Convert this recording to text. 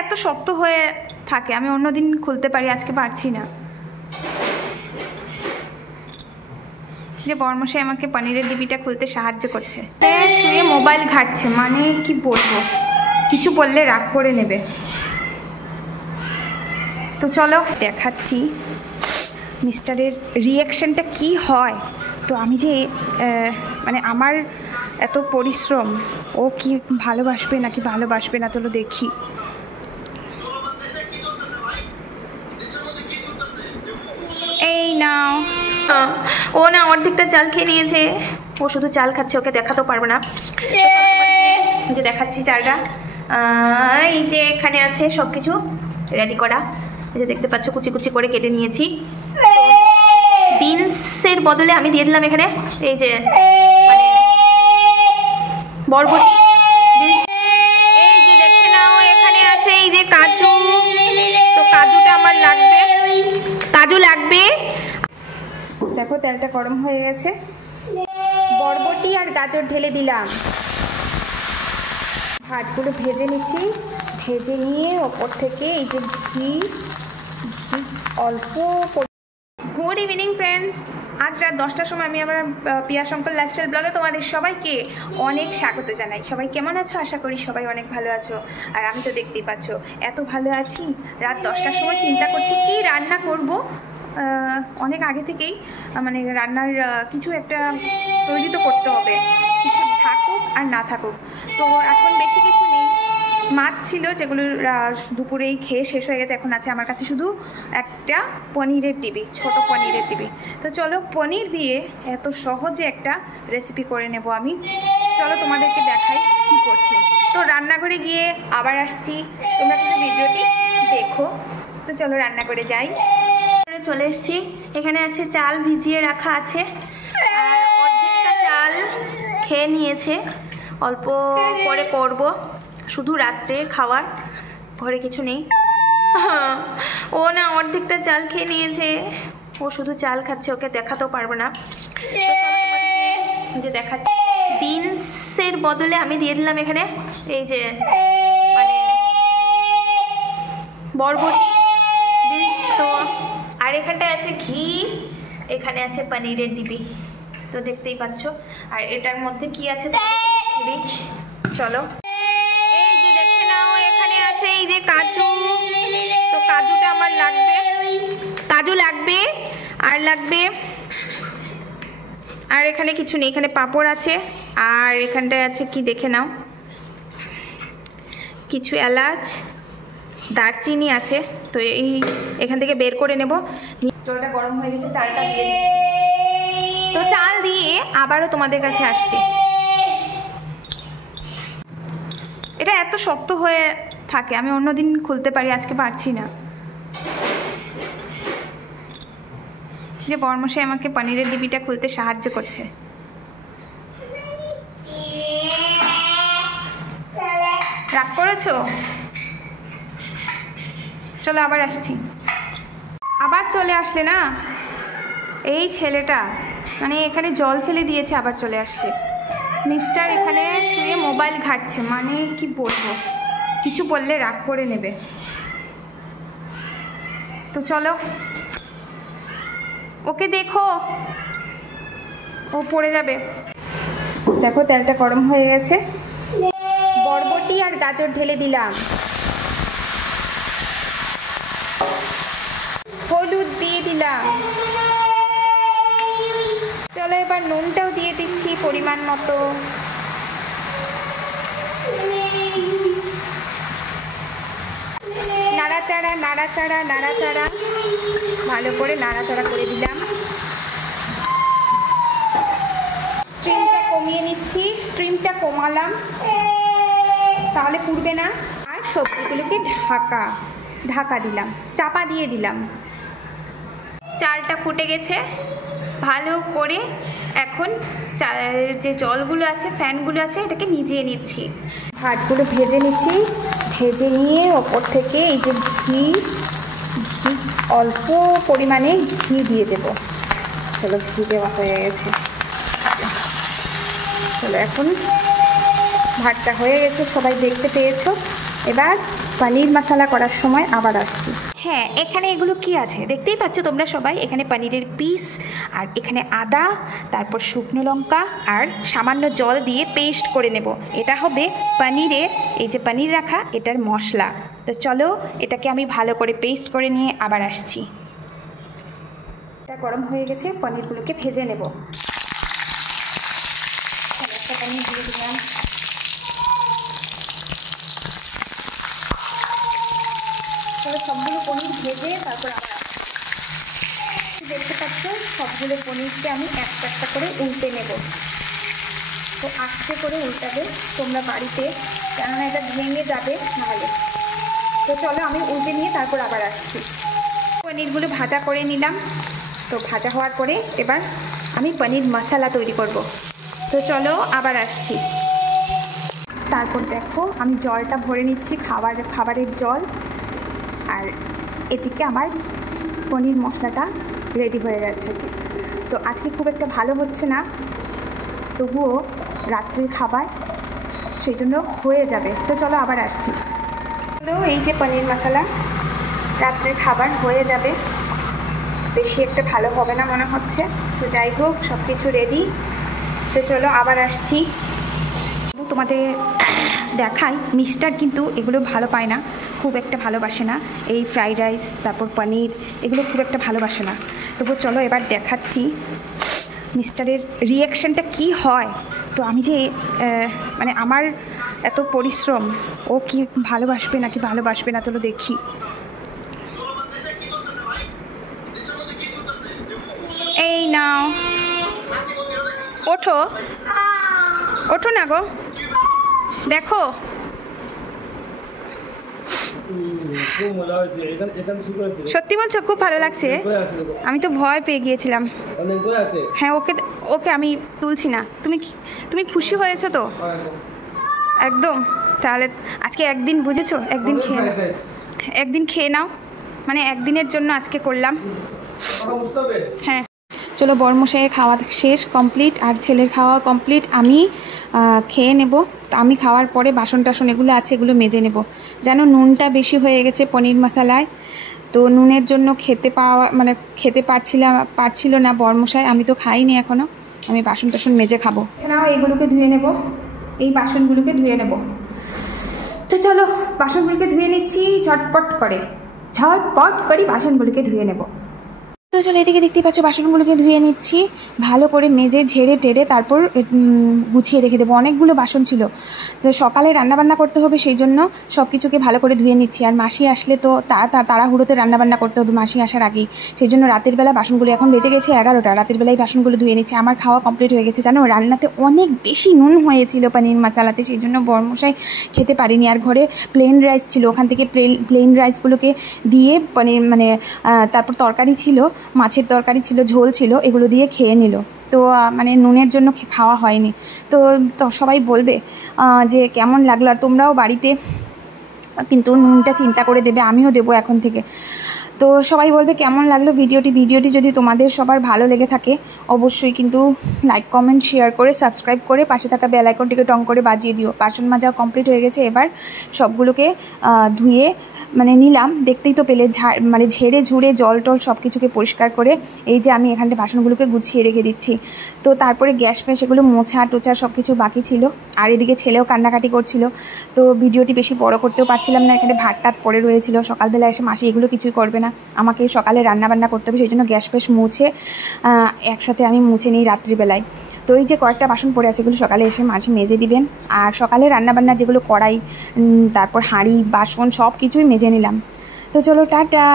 এত শক্ত হয়ে থাকে, আমি অন্যদিন খুলতে পারি, আজকে পারছি না। যে বর্মশাই আমাকে পনিরের ডিবিটা খুলতে সাহায্য করছে। শুয়ে মোবাইল ঘাটছে, মানে কি বলবো, কিছু বললে রাগ করে নেবে। তো চলো দেখাচ্ছি মিস্টারের রিয়াকশনটা কি হয়। তো আমি যে মানে আমার এত পরিশ্রম, ও কি ভালোবাসবে নাকি ভালোবাসবে না, চলো দেখি। এই নাও। ও না অর্ধেকটা চাল খেয়ে নিয়েছে, ও শুধু চাল খাচ্ছে, ওকে দেখাতেও পারবো না। যে দেখাচ্ছি চালটা, এই যে এখানে আছে সব কিছু রেডি করা, এই যে দেখতে পাচ্ছ কুচি কুচি করে কেটে নিয়েছি। বিনসের বদলে আমি দিয়ে দিলাম এখানে এই যে মানে বরবটি। এই যে দেখে নাও এখানে আছে এই যে কাজু, তো কাজুটা আমার লাগবে, কাজু লাগবে। দেখো তেলটা গরম হয়ে গেছে, বরবটি আর গাজর ঢেলে দিলাম, ভাতগুলো ভেজে নিচ্ছি। ভেজে নিয়ে ওপর থেকে এই যে ঘি অল্প। গুড ইভিনিং ফ্রেন্ডস, আজ রাত 10টার সময় আমি আমার পিয়া শঙ্কর লাইফস্টাইল ব্লগে তোমাদের সবাইকে অনেক স্বাগত জানাই। সবাই কেমন আছো? আশা করি সবাই অনেক ভালো আছো। আর আমি তো দেখতেই পাচ্ছ এত ভালো আছি। রাত 10টার সময় চিন্তা করছি কি রান্না করব। অনেক আগে থেকেই মানে রান্নার কিছু একটা তৈরি তো করতে হবে, কিছু থাকুক আর না থাকুক। তো এখন বেশি কিছু নেই, মাছ ছিল যেগুলো দুপুরেই খেয়ে শেষ হয়ে গেছে। এখন আছে আমার কাছে শুধু একটা পনিরের ডিবি, ছোট পনিরের ডিবি। তো চলো পনির দিয়ে এত সহজে একটা রেসিপি করে নেব আমি। চলো তোমাদেরকে দেখাই কি করছি। তো রান্নাঘরে গিয়ে আবার আসছি, তোমরা কিন্তু ভিডিওটি দেখো। তো চলো রান্নাঘরে যাই। চলে এসেছি, এখানে আছে চাল ভিজিয়ে রাখা আছে, আর অর্ধেকটা চাল খেয়ে নিয়েছে, অল্প করে করব শুধু রাত্রে খাওয়ার, ঘরে কিছু নেই। ও না অর্ধেকটা চাল খেয়ে নিয়েছে, ও শুধু চাল খাচ্ছে, ওকে দেখাতেও পারবো না। যে দেখাচ্ছি বিনসের বদলে আমি দিয়ে দিলাম এখানে এই যে মানে বরবটি বিনস। তো আর এখানটায় আছে ঘি, এখানে আছে পনিরের ডিবি, তো দেখতেই পাচ্ছ। আর এটার মধ্যে কি আছে চলো, এই যে দেখে নাও এখানে আছে এই যে কাজু, তো কাজুটা আমার লাগবে, কাজু লাগবে আর লাগবে। আর এখানে কিছু নেই, এখানে পাঁপড় আছে, আর এখানটায় আছে কি দেখে নাও, কিছু এলাচ দারচিনি আছে। তো এই এখান থেকে বের করে নেব। জলটা গরম হয়ে গেছে, চালটা দিয়ে দিচ্ছি। তো চাল দিয়ে আবারও তোমাদের কাছে আসছি। এটা এত শক্ত হয়ে থাকে, আমি অন্যদিন খুলতে পারি, আজকে পারছি না। যে বর্মশাই আমাকে পনিরের ডিবিটা খুলতে সাহায্য করছে। রাগ করেছো? চলো আবার আসছি। আবার চলে আসলে না, এই ছেলেটা মানে এখানে জল ফেলে দিয়েছে, আবার চলে আসছে। মিস্টার এখানে শুয়ে মোবাইল ঘাটছে, মানে কি বলবো, কিছু বললে রাগ করে নেবে। তো চলো ওকে দেখো, ও পড়ে যাবে। দেখো তেলটা গরম হয়ে গেছে, বরবটি আর গাজর ঢেলে দিলাম, হলুদ দিয়ে দিলাম। চলো এবার নুনটাও দিয়ে দিচ্ছি পরিমাণ মতো। নাড়াচাড়া নাড়াচাড়া নাড়াচাড়া, ভালো করে নাড়াচাড়া করে দিলাম। স্ট্রিমটা কমিয়ে নিচ্ছি, স্ট্রিমটা কমালাম তাহলে পুড়বে না। আর সবজিগুলোকে ঢাকা দিলাম, চাপা দিয়ে দিলাম। চালটা ফুটে গেছে ভালো করে, এখন যে জলগুলো আছে ফ্যানগুলো আছে এটাকে নিজিয়ে নিচ্ছি। ভাতগুলো ভেজে নিচ্ছি, ভেজে নিয়ে ওপর থেকে এই যে ঘি অল্প পরিমাণে ঘি দিয়ে দেব। চলো ঘি দেওয়া হয়ে গেছে, চলো এখন ভাতটা হয়ে গেছে, সবাই দেখতে পেয়েছো। এবার পনির মশলা করার সময় আবার আসছি। হ্যাঁ, এখানে এগুলো কি আছে দেখতেই পাচ্ছ তোমরা সবাই। এখানে পনিরের পিস, আর এখানে আদা, তারপর শুকনো লঙ্কা আর সামান্য জল দিয়ে পেস্ট করে নেব। এটা হবে পনিরের, এই যে পনির রাখা এটার মশলা। তো চলো এটাকে আমি ভালো করে পেস্ট করে নিয়ে আবার আসছি। এটা গরম হয়ে গেছে, পনিরগুলোকে ভেজে নেব। একটা পনির দিয়ে দিলাম। সবগুলো পনির ভেজে তারপর আবার দেখতে পাচ্ছ সবগুলো পনিরকে আমি একটা একটা করে উল্টে নেব। তো আস্তে করে উল্টাবে তোমরা বাড়িতে, কেননা এটা ভেঙে যাবে নাহলে। তো চলো আমি উল্টে নিয়ে তারপর আবার আসছি। পনিরগুলো ভাজা করে নিলাম। তো ভাজা হওয়ার পরে এবার আমি পনির মশলা তৈরি করব। তো চলো আবার আসছি। তারপর দেখো আমি জলটা ভরে নিচ্ছি, খাবারের জল। আর এদিকে আমার পনির মশলাটা রেডি হয়ে যাচ্ছে। তো আজকে খুব একটা ভালো হচ্ছে না, তবুও রাত্রির খাবার, সেই জন্য হয়ে যাবে। তো চলো আবার আসছি। তো এই যে পনির মশলা, রাত্রির খাবার হয়ে যাবে। বেশি একটা ভালো হবে না মনে হচ্ছে। তো যাই হোক, সব কিছু রেডি। তো চলো আবার আসছি। তোমাদের দেখাই, মিস্টার কিন্তু এগুলো ভালো পায় না, খুব একটা ভালোবাসে না। এই ফ্রাইড রাইস, তারপর পনির, এগুলো খুব একটা ভালোবাসে না। তবু চলো এবার দেখাচ্ছি মিস্টারের রিয়াকশানটা কি হয়। তো আমি যে মানে আমার এত পরিশ্রম, ও কি ভালোবাসবে নাকি ভালোবাসবে না, চলো দেখি। এই নাও, ওঠো ওঠো না গো, দেখো। সত্যি বলছো? খুব ভালো লাগছে। আমি তো ভয় পেয়ে গিয়েছিলাম। হ্যাঁ, ওকে ওকে আমি তুলছি না। তুমি খুশি হয়েছো তো? একদম। তাহলে আজকে একদিন, বুঝেছো, একদিন খেয়ে নাও। মানে একদিনের জন্য আজকে করলাম। হ্যাঁ চলো, বরমশাইয়ের খাওয়া শেষ, কমপ্লিট, আর ছেলের খাওয়া কমপ্লিট। আমি খেয়ে নেব। তো আমি খাওয়ার পরে বাসন টাসন এগুলো আছে, এগুলো মেজে নেব। যেন নুনটা বেশি হয়ে গেছে পনির মশলায়, তো নুনের জন্য খেতে পারছিল না বরমশাই। আমি তো খাইনি এখনও, আমি বাসন টাসন মেজে খাবো। নাও এইগুলোকে ধুয়ে নেব, এই বাসনগুলোকে ধুয়ে নেব। তো চলো বাসনগুলোকে ধুয়ে নিচ্ছি, ঝটপট করে বাসনগুলোকে ধুয়ে নেব। তো চলো এদিকে দেখতেই পাচ্ছ বাসনগুলোকে ধুয়ে নিচ্ছি, ভালো করে মেজে ঝেড়ে টেড়ে তারপর গুছিয়ে রেখে দেবো। অনেকগুলো বাসন ছিল, তো সকালে রান্নাবান্না করতে হবে, সেই জন্য সব কিছুকে ভালো করে ধুয়ে নিচ্ছি। আর মাসি আসলে তো তাড়াহুড়োতে রান্নাবান্না করতে হবে মাসি আসার আগেই, সেই জন্য রাতের বেলা বাসনগুলো, এখন বেজে গেছে 11টা, রাতের বেলায় বাসনগুলো ধুয়ে নিচ্ছি। আমার খাওয়া কমপ্লিট হয়ে গেছে। জানো, রান্নাতে অনেক বেশি নুন হয়েছিল পনির মশলাতে, সেই জন্য বরমশাই খেতে পারিনি। আর ঘরে প্লেন রাইস ছিল, ওখান থেকে প্লেন রাইসগুলোকে দিয়ে পনির তারপর তরকারি ছিল, মাছের তরকারি ছিল, ঝোল ছিল, এগুলো দিয়ে খেয়ে নিল। তো মানে নুনের জন্য খাওয়া হয়নি। তো সবাই বলবে যে কেমন লাগলো। আর তোমরাও বাড়িতে কিন্তু নুনটা চিন্তা করে দেবে, আমিও দেবো এখন থেকে। তো সবাই বলবে কেমন লাগলো ভিডিওটি যদি তোমাদের সবার ভালো লেগে থাকে অবশ্যই কিন্তু লাইক কমেন্ট শেয়ার করে সাবস্ক্রাইব করে পাশে থাকা বেল আইকনটিকে টং করে বাজিয়ে দিও। বাসন মাজা কমপ্লিট হয়ে গেছে। এবার সবগুলোকে ধুয়ে নিলাম, দেখতেই তো পেলে, ঝেড়ে ঝুড়ে জল টল সব কিছুকে পরিষ্কার করে এই যে আমি এখানটা বাসনগুলোকে গুছিয়ে রেখে দিচ্ছি। তো তারপরে গ্যাস ফ্যাস এগুলো মোছা টোছা সব কিছু বাকি ছিল। আর এদিকে ছেলেও কান্নাকাটি করছিল, তো ভিডিওটি বেশি বড় করতেও পারছিলাম না। এখানে ভাত টাত পড়ে রয়েছিল, সকালবেলা এসে মাসি এগুলো কিছুই করবে না, আমাকে সকালে রান্নাবান্না করতে হবে, সেই জন্য গ্যাস ফ্যাস মুছে একসাথে আমি মুছে নিই রাত্রিবেলায়। তো এই যে কয়েকটা বাসন পড়ে আছে, এগুলো সকালে এসে মাঝে মেজে দিবেন। আর সকালে রান্নাবান্না যেগুলো কড়াই, তারপর হাঁড়ি বাসন সব কিছুই মেজে নিলাম। তো চলো টাটা।